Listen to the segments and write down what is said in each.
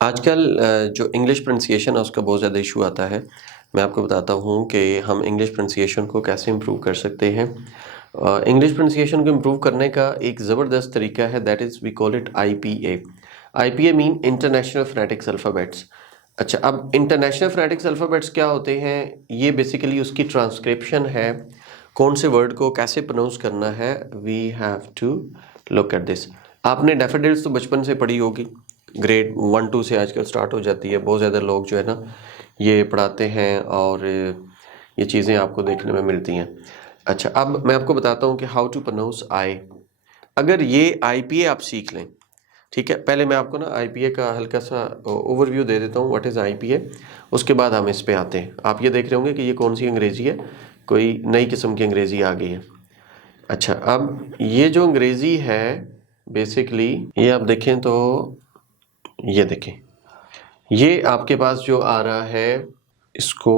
आजकल जो English pronunciation है उसका बहुत ज़्यादा इशू आता है। मैं आपको बताता हूँ कि हम इंग्लिश प्रोनंसिएशन को कैसे इम्प्रूव कर सकते हैं। इंग्लिश प्रोनंसिएशन को इम्प्रूव करने का एक ज़बरदस्त तरीका है, that is we call it IPA। IPA mean international phonetics alphabets. अच्छा, अब इंटरनेशनल फोनेटिक्स अल्फ़ाबेट्स क्या होते हैं? ये बेसिकली उसकी ट्रांसक्रिप्शन है, कौन से वर्ड को कैसे प्रोनाउंस करना है। We have to look at this. आपने डैफोडिल्स तो बचपन से पढ़ी होगी, ग्रेड 1-2 से आजकल स्टार्ट हो जाती है। बहुत ज़्यादा लोग जो है ना ये पढ़ाते हैं और ये चीज़ें आपको देखने में मिलती हैं। अच्छा, अब मैं आपको बताता हूँ कि हाउ टू प्रोनाउंस आई। अगर ये IPA आप सीख लें, ठीक है। पहले मैं आपको ना IPA का हल्का सा ओवरव्यू दे देता हूँ, व्हाट इज़ IPA। उसके बाद हम इस पे आते हैं। आप ये देख रहे होंगे कि ये कौन सी अंग्रेज़ी है, कोई नई किस्म की अंग्रेज़ी आ गई है। अच्छा, अब ये जो अंग्रेज़ी है बेसिकली, ये आप देखें तो ये देखें, ये आपके पास जो आ रहा है, इसको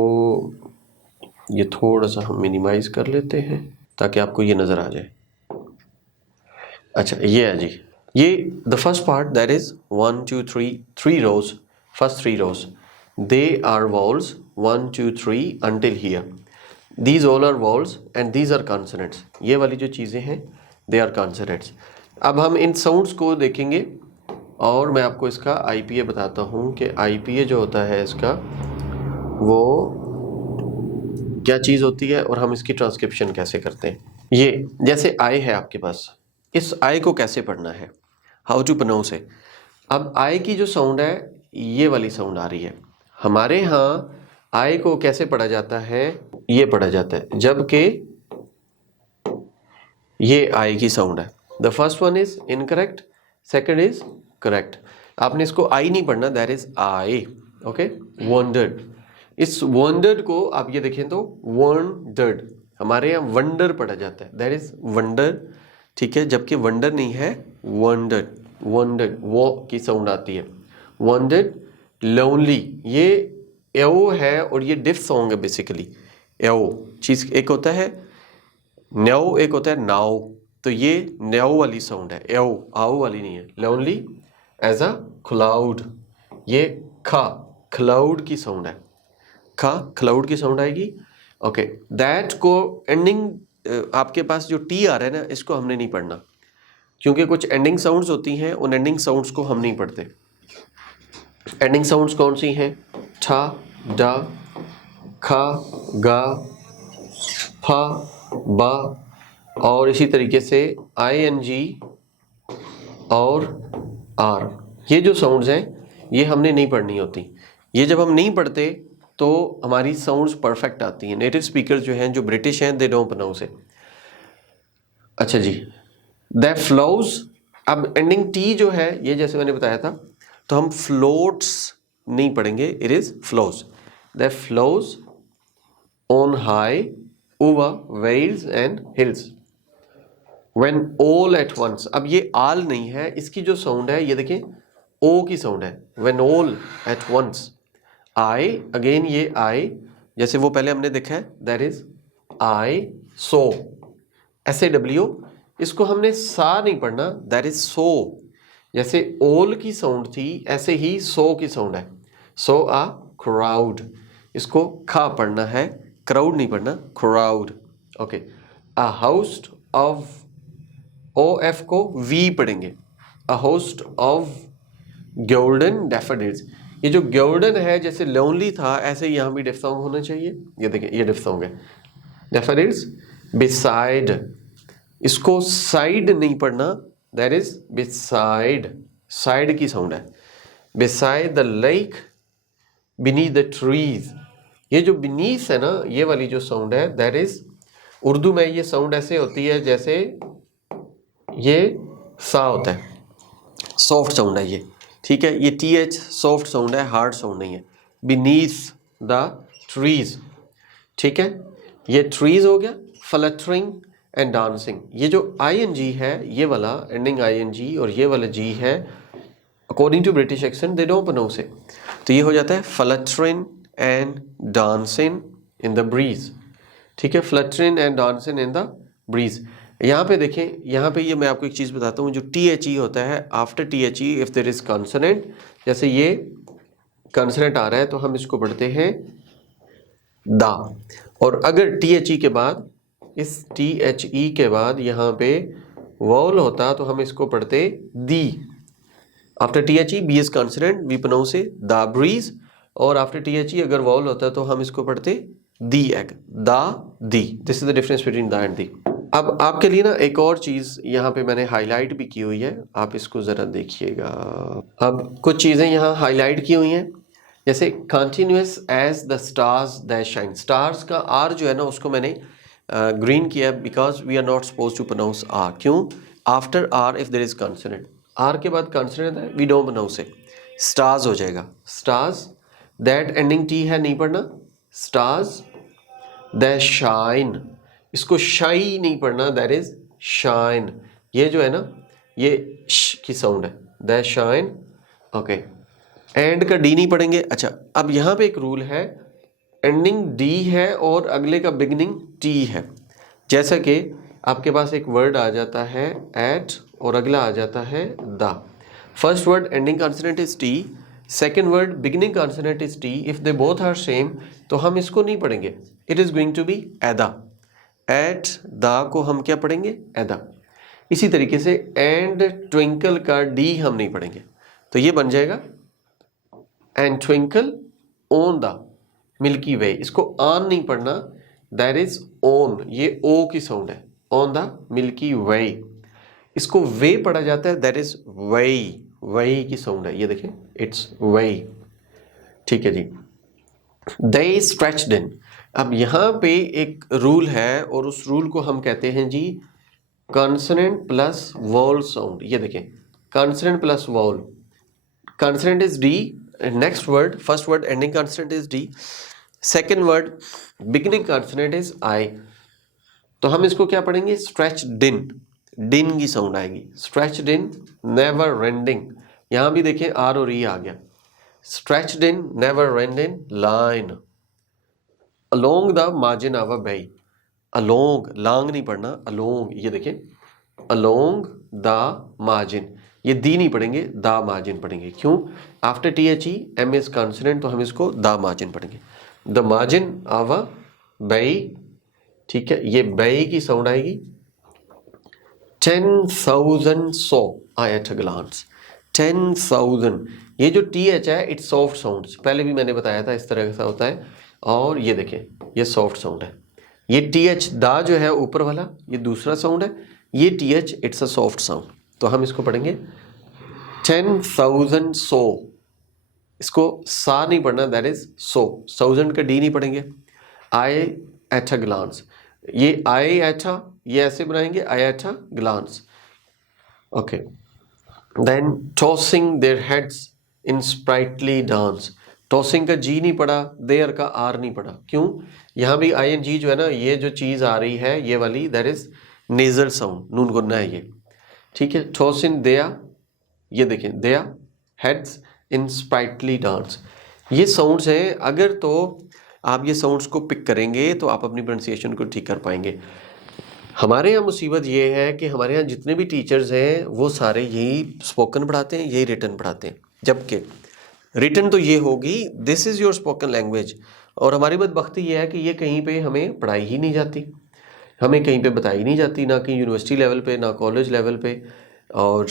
ये थोड़ा सा हम मिनिमाइज कर लेते हैं ताकि आपको ये नज़र आ जाए। अच्छा, ये है जी, ये the first part that is 1 2 3 3 rows. First 3 rows they are vowels 1 2 3 until here. These all are vowels and these are consonants. ये वाली जो चीज़ें हैं दे आर कॉन्सोनेंट्स। अब हम इन साउंड्स को देखेंगे और मैं आपको इसका IPA बताता हूँ कि IPA जो होता है इसका वो क्या चीज़ होती है और हम इसकी ट्रांसक्रिप्शन कैसे करते हैं। ये जैसे आई है आपके पास, इस आई को कैसे पढ़ना है, हाउ टू प्रोनाउंस है। अब आई की जो साउंड है ये वाली साउंड आ रही है। हमारे यहाँ आई को कैसे पढ़ा जाता है, ये पढ़ा जाता है, जबकि ये आई की साउंड है। The first one is incorrect, second is correct. आपने इसको आई नहीं पढ़ना, that is I. Okay, wondered. इस वंडर्ड को आप ये देखें तो वंडर्ड, हमारे यहाँ वंडर पढ़ा जाता है, दैट इज वंडर, ठीक है। जबकि वंडर नहीं है, वंडर्ड। वंडर्ड वो की साउंड आती है। वंडर्ड, लोनली, ये एओ है और ये डिफ सॉन्ग है बेसिकली। एओ चीज एक होता है, न्याओ एक होता है नाओ, तो ये न्याओ वाली साउंड है, एओ आओ वाली नहीं है। लोनली एज अ क्लाउड, ये खा क्लाउड की साउंड है, खा क्लाउड की साउंड आएगी। ओके, दैट को एंडिंग आपके पास जो टी आ रहा है ना, इसको हमने नहीं पढ़ना, क्योंकि कुछ एंडिंग साउंड्स होती हैं, उन एंडिंग साउंड्स को हम नहीं पढ़ते। एंडिंग साउंड्स कौन सी हैं? ठा, डा, खा, गा, फा, बा, और इसी तरीके से ING और R। ये जो साउंड्स हैं ये हमने नहीं पढ़नी होती। ये जब हम नहीं पढ़ते तो हमारी साउंड्स परफेक्ट आती हैं। नेटिव स्पीकर जो हैं, जो ब्रिटिश हैं, दे डोंट प्रोनाउंस इट। अच्छा जी, द फ्लोज। अब एंडिंग टी जो है, ये जैसे मैंने बताया था, तो हम फ्लोट्स नहीं पढ़ेंगे, it is flows. The flows on high over vales and hills when all at once. अब ये आल नहीं है, इसकी जो साउंड है ये देखें, ओ की साउंड है, when all at once. I again, ये आई जैसे वो पहले हमने देखा है, that is I. So SAW, इसको हमने सा नहीं पढ़ना, दैट इज सो। जैसे ओल की साउंड थी, ऐसे ही सो की साउंड है, सो आ क्राउड। इसको खा पढ़ना है, क्राउड नहीं पढ़ना, crowd. Okay, a house of, OF को V पढ़ेंगे, a host of golden daffodils. ये जो गोल्डन है, जैसे लोनली था, ऐसे यहाँ भी डिफ्थोंग होना चाहिए। ये देखिए, ये डिफ्थोंग है, डैफोडिल्स। बिसाइड, इसको साइड नहीं पढ़ना, दैट इज बिसाइड, साइड की साउंड है। Beside the lake, beneath the trees. ये जो बीनीथ है ना, ये वाली जो साउंड है, दैट इज, उर्दू में ये साउंड ऐसे होती है जैसे ये सा होता है, सॉफ्ट साउंड है ये, ठीक है। ये TH सॉफ्ट साउंड है, हार्ड साउंड नहीं है। बीनीथ द ट्रीज, ठीक है। ये ट्रीज हो गया। फ्लटरिंग एंड डांसिंग, ये जो ING है, ये वाला एंडिंग ING और ये वाला G है, according to British accent they don't pronounce it, तो ये हो जाता है fluttering and dancing in the breeze, ठीक है। Fluttering and dancing in the breeze. यहाँ पे देखें, यहाँ पे ये मैं आपको एक चीज़ बताता हूँ, जो THE होता है, after THE if there is consonant, जैसे ये कंसोनेंट आ रहा है तो हम इसको पढ़ते हैं दा, और अगर THE के बाद, इस THE के बाद यहाँ पे वॉल होता तो हम इसको पढ़ते the. After THE B is consonant, we pronounce it the breeze, और आफ्टर THE अगर वॉल होता तो हम इसको पढ़ते the egg, the the. This is the difference between the and the. अब आपके लिए ना एक और चीज़ यहाँ पे मैंने हाईलाइट भी की हुई है, आप इसको ज़रा देखिएगा। अब कुछ चीज़ें यहाँ हाईलाइट की हुई हैं, जैसे continuous as the stars that shine. Stars का आर जो है ना उसको मैंने ग्रीन किया because we are not suppose to pronounce R. क्यों? After R if there is consonant, R के बाद कंसोनेंट है, we don't pronounce it, stars हो जाएगा। स्टार्स दैट एंडिंग टी है, नहीं पढ़ना। स्टार्स दैट शाइन, इसको शाई नहीं पढ़ना, दैट इज शाइन। ये जो है ना ये श की साउंड है, दैट शाइन। ओके, एंड का डी नहीं पढ़ेंगे। अच्छा, अब यहाँ पे एक रूल है, एंडिंग डी है और अगले का बिगिनिंग टी है। जैसा कि आपके पास एक वर्ड आ जाता है एट और अगला आ जाता है the. First word ending consonant is T, second word beginning consonant is T. If they both are same तो हम इसको नहीं पढ़ेंगे, it is going to be एदा। एट द को हम क्या पढ़ेंगे? एदा। इसी तरीके से एंड ट्विंकल का डी हम नहीं पढ़ेंगे, तो ये बन जाएगा and twinkle on the milky way. इसको ऑन नहीं पढ़ना, दैट इज ऑन, ये ओ की साउंड है, ऑन द मिल्की वे। इसको वे पढ़ा जाता है, दैट इज वे, वे की साउंड है, ये देखें, इट्स वे। ठीक है जी। दे स्ट्रेच्ड इन, अब यहाँ पे एक रूल है और उस रूल को हम कहते हैं जी कॉन्सोनेंट प्लस वॉल साउंड। ये देखें, consonant plus wall, consonant is D, next word first word ending consonant is D, second word beginning consonant is I. तो हम इसको क्या पढ़ेंगे? स्ट्रेच्ड इन, डिन की साउंड आएगी, स्ट्रेच्ड इन, नेवर एंडिंग। यहाँ भी देखें आर और ई आ गया, stretched in, never ending line, along the margin of a way. Along, long नहीं पढ़ना, अलोंग, ये देखें, अलोंग द मार्जिन, ये दी नहीं पढ़ेंगे, द मार्जिन पढ़ेंगे। क्यों? After THE M is consonant तो हम इसको द मार्जिन पढ़ेंगे, द मार्जिन ऑफ अ वे। ठीक है, ये वे की साउंड आएगी। 10,000 सौ एट अ ग्लांस, 10,000, ये जो TH है इट्स सॉफ्ट साउंड, पहले भी मैंने बताया था इस तरह का होता है, और ये देखें ये सॉफ्ट साउंड है। ये TH दा जो है ऊपर वाला, ये दूसरा साउंड है, ये TH it's a soft sound. तो हम इसको पढ़ेंगे 10,000 सो, इसको सा नहीं पढ़ना, दैट इज सो, 1000 का डी नहीं पढ़ेंगे। आई एट अ ग्लांस, ये आई एट अ, ये ऐसे बनाएंगे, I at a glance. Okay, then tossing their heads in sprightly dance, tossing का जी नहीं पढ़ा, देयर का आर नहीं पढ़ा। क्यों? यहाँ भी ING जो है ना, ये जो चीज़ आ रही है ये वाली, दैट इज नेजल साउंड, नून गुन्ना है ये। ठीक है, टॉसिंग देया, ये देखें देया हेड्स इन स्प्राइटली डांस, ये साउंड्स हैं। अगर तो आप ये साउंड्स को पिक करेंगे तो आप अपनी प्रोनाउंसिएशन को ठीक कर पाएंगे। हमारे यहाँ मुसीबत ये है कि हमारे यहाँ जितने भी टीचर्स हैं वो सारे यही स्पोकन पढ़ाते हैं, यही रिटन पढ़ाते हैं, जबकि रिटन तो ये होगी, this is your spoken language. और हमारी बदबख्ती ये है कि ये कहीं पे हमें पढ़ाई ही नहीं जाती, हमें कहीं पे बताई नहीं जाती, ना कि यूनिवर्सिटी लेवल पे, ना कॉलेज लेवल पे, और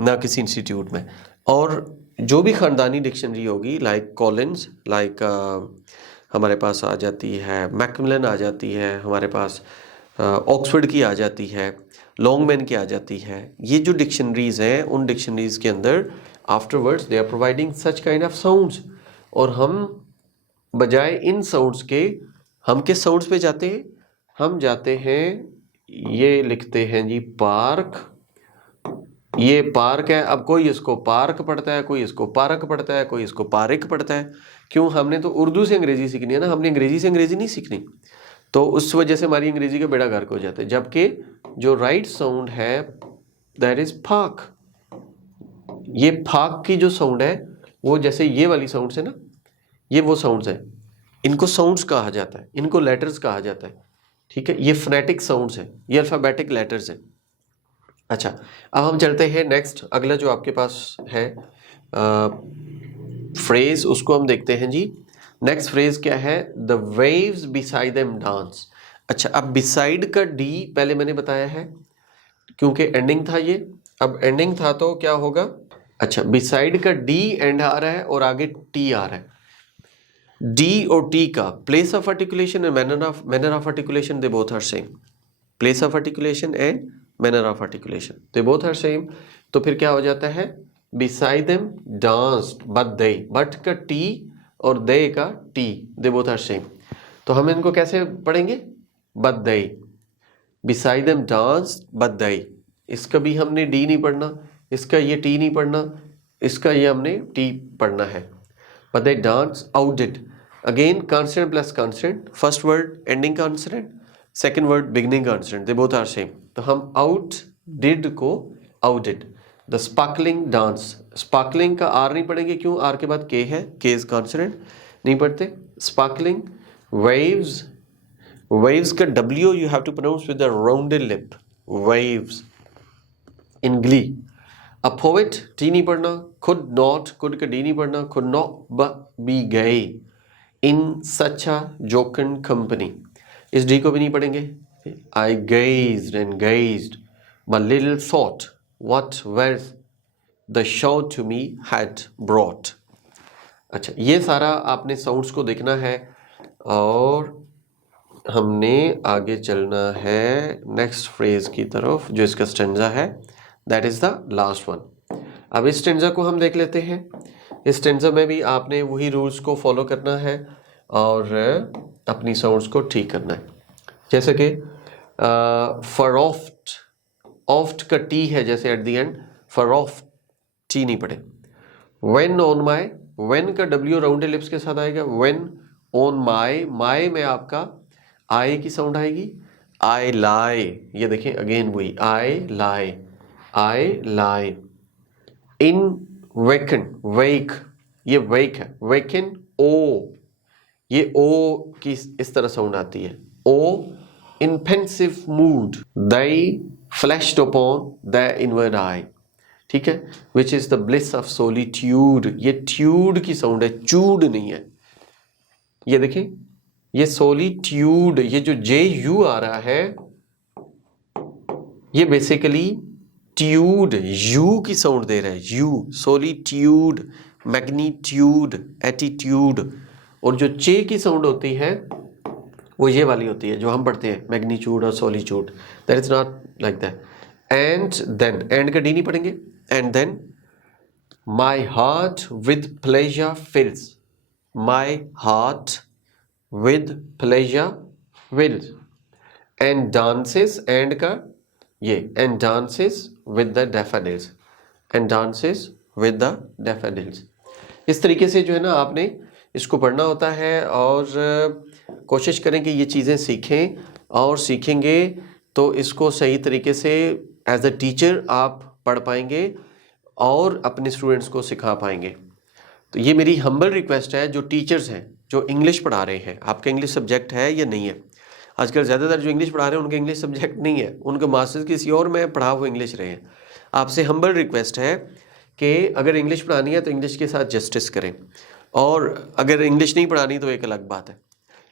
ना किसी इंस्टीट्यूट में। और जो भी ख़ानदानी डिक्शनरी होगी, लाइक कॉलिन्स, लाइक हमारे पास आ जाती है मैकमिलन, आ जाती है हमारे पास ऑक्सफोर्ड की, आ जाती है लॉन्गमैन की, आ जाती है। ये जो डिक्शनरीज़ हैं उन डिक्शनरीज़ के अंदर afterwards they are providing such kind of sounds, और हम बजाय इन साउंड्स के हम किस साउंड्स पे जाते हैं? हम जाते हैं, ये लिखते हैं जी पार्क, ये पार्क है। अब कोई इसको पार्क पढ़ता है, कोई इसको पार्क पढ़ता है, कोई इसको पारिक पढ़ता है। क्यों? हमने तो उर्दू से अंग्रेजी सीखनी है ना, हमने अंग्रेजी से अंग्रेजी नहीं सीखनी, तो उस वजह से हमारी अंग्रेजी का बेड़ा गर्क हो जाता है। जबकि जो राइट साउंड है दैट इज फाक, ये फाक की जो साउंड है वो जैसे ये वाली साउंड्स है ना, ये वो साउंड्स है, इनको साउंड्स कहा जाता है, इनको लेटर्स कहा जाता है। ठीक है, ये फोनेटिक साउंड्स है, ये अल्फ़ाबेटिक लेटर्स है। अच्छा, अब हम चलते हैं नेक्स्ट, अगला जो आपके पास है फ्रेज उसको हम देखते हैं जी। नेक्स्ट फ्रेज क्या है, the waves beside them dance. अच्छा, अब बिसाइड का डी पहले मैंने बताया है क्योंकि एंडिंग था ये, अब एंडिंग था तो क्या होगा, अच्छा बिसाइड का डी एंड आ रहा है और आगे टी आ रहा है। डी और टी का place of articulation and manner of articulation they both are same. Place of articulation and manner of articulation they both are same. तो फिर क्या हो जाता है, beside them danced but they, but का टी और दे का T, they both are same. तो हम इनको कैसे पढ़ेंगे, but they, beside them danced but they. इसका भी हमने डी नहीं पढ़ना, इसका ये टी नहीं पढ़ना, इसका ये हमने टी पढ़ना है। But they dance outdid. Again, consonant plus consonant. First word ending consonant. Second word beginning consonant. They both are same. तो हम outdid को outdid. The sparkling dance. Sparkling का R नहीं पढ़ेंगे, क्यों? R के बाद K है, K is consonant, नहीं पढ़ते. Sparkling. Waves. Waves का W you have to pronounce with the rounded lip. Waves. In glee. A poet T नहीं पढ़ना, could not, could का डी नहीं पढ़ना, could not be gay in such a jocund company. इस D को भी नहीं पढ़ेंगे. I gazed and gazed, but little thought what wealth the show to me had brought. अच्छा, ये सारा आपने साउंड्स को देखना है और हमने आगे चलना है नेक्स्ट फ्रेज की तरफ जो इसका स्टेंजा है, that is the last one. अब इस स्टेंजा को हम देख लेते हैं. इस स्टेंजा में भी आपने वही रूल्स को फॉलो करना है और अपनी साउंड्स को ठीक करना है. जैसे कि फॉर ऑफ्ट, ऑफ्ट का टी है जैसे at the end, for oft T नहीं पड़े. व्हेन ऑन माई, व्हेन का डब्ल्यू राउंडेड लिप्स के साथ आएगा. व्हेन ऑन माई, माई में आपका आई की साउंड आएगी. आई लाई, ये देखें अगेन वही आई लाई, आई लाई. इन वेकन, वेक, ये वेक है, वेकन ओ, ये ओ की इस तरह साउंड आती है. Or in pensive mood, they flashed upon the inward eye. ठीक है, which is the bliss of solitude. ये ट्यूड की साउंड है, चूड नहीं है. ये देखें, ये सोलिट्यूड, ये जो जे यू आ रहा है ये बेसिकली ट्यूड, यू की साउंड दे रहा है. You, solitude, magnitude, attitude. और जो चे की साउंड होती है वो ये वाली होती है जो हम पढ़ते हैं, मैग्नीट्यूड और solitude. That is not like that. And then, and का डी नहीं पढ़ेंगे. And then my heart with pleasure fills, my heart with pleasure wills, and dances, and का ये, and dances with the daffodils, and dances with the daffodils. इस तरीके से जो है ना आपने इसको पढ़ना होता है और कोशिश करें कि ये चीज़ें सीखें, और सीखेंगे तो इसको सही तरीके से एज अ टीचर आप पढ़ पाएंगे और अपने स्टूडेंट्स को सिखा पाएंगे. तो ये मेरी हम्बल रिक्वेस्ट है जो टीचर्स हैं जो इंग्लिश पढ़ा रहे हैं. आपका इंग्लिश सब्जेक्ट है या नहीं है? आजकल ज़्यादातर जो इंग्लिश पढ़ा रहे हैं उनका इंग्लिश सब्जेक्ट नहीं है, उनका मास्टर्स किसी और में पढ़ा हुआ इंग्लिश रहे हैं. आपसे हम्बल रिक्वेस्ट है कि अगर इंग्लिश पढ़ानी है तो इंग्लिश के साथ जस्टिस करें, और अगर इंग्लिश नहीं पढ़ानी तो एक अलग बात है.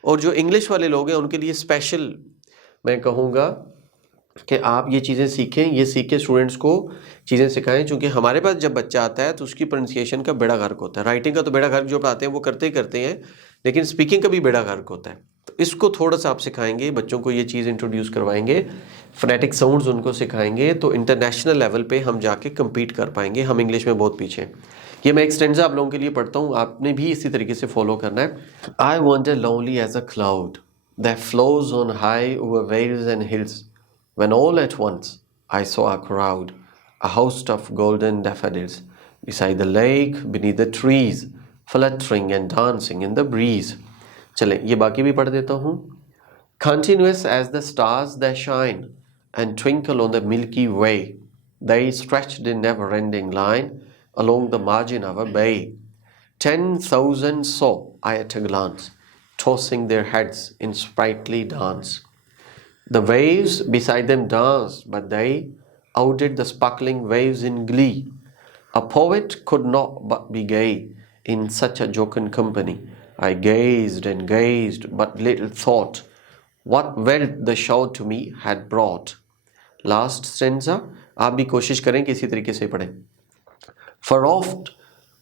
और जो इंग्लिश वाले लोग हैं उनके लिए स्पेशल मैं कहूँगा कि आप ये चीज़ें सीखें, ये सीख के स्टूडेंट्स को चीज़ें सिखाएं. क्योंकि हमारे पास जब बच्चा आता है तो उसकी प्रोनाउंसिएशन का बेड़ा गर्क होता है. राइटिंग का तो बेड़ा गर्क जो पढ़ाते हैं वो करते ही करते हैं, लेकिन स्पीकिंग का भी बेड़ा गर्क होता है. तो इसको थोड़ा सा आप सिखाएंगे, बच्चों को ये चीज़ इंट्रोड्यूस करवाएंगे, फोनेटिक साउंड्स उनको सिखाएंगे, तो इंटरनेशनल लेवल पे हम जाके कम्पीट कर पाएंगे. हम इंग्लिश में बहुत पीछे हैं. ये मैं एक स्टेंजा आप लोगों के लिए पढ़ता हूँ, आपने भी इसी तरीके से फॉलो करना है. I wander lonely as a cloud that flows on high over vales and hills, when all at once I saw a crowd, a host of golden daffodils, beside the lake, beneath the trees, fluttering and dancing in the breeze. चलें ये बाकी भी पढ़ देता हूँ. Continuous as the stars that shine and twinkle on the Milky Way, they stretched in never-ending line along the margin of a bay. 10,000 saw I at a glance, tossing their heads in sprightly dance. The waves beside them danced, but they outdid the sparkling waves in glee. A poet could not but be gay in such a jocund company. I gazed and gazed, but little thought what wealth the show to me had brought. Last stanza आप भी कोशिश करें कि इसी तरीके से पढ़ें. For oft,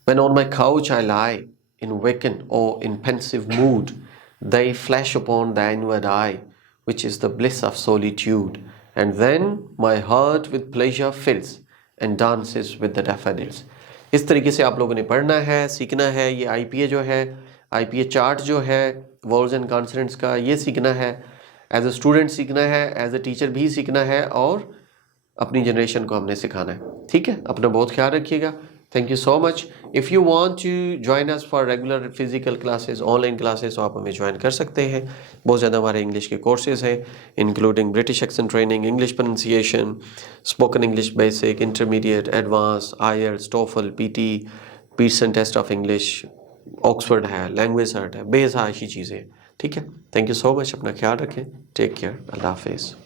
when on my couch I lie, in vacant or in pensive mood, they flash upon the inward eye, which is the bliss of solitude. And then my heart with pleasure fills and dances with the daffodils. इस तरीके से आप लोगों ने पढ़ना है, सीखना है. ये IPA जो है, IPA चार्ट जो है वर्ड्स एंड कॉन्सोनेंट्स का, ये सीखना है. एज अ स्टूडेंट सीखना है, एज अ टीचर भी सीखना है, और अपनी जनरेशन को हमने सिखाना है. ठीक है, अपना बहुत ख्याल रखिएगा. Thank you so much. If you want to join us for regular physical classes, online classes, तो आप हमें ज्वाइन कर सकते हैं. बहुत ज़्यादा हमारे इंग्लिश के कोर्सेज हैं, including British accent training, English pronunciation, spoken English basic, intermediate, advance, IELTS, TOEFL, PT, Pearson test of English, Oxford है, लैंग्वेज सर्ट है, बेसाइशी चीज़ें. ठीक है, थैंक यू सो मच. अपना ख्याल रखें. Take care. अल्लाह हाफिज़.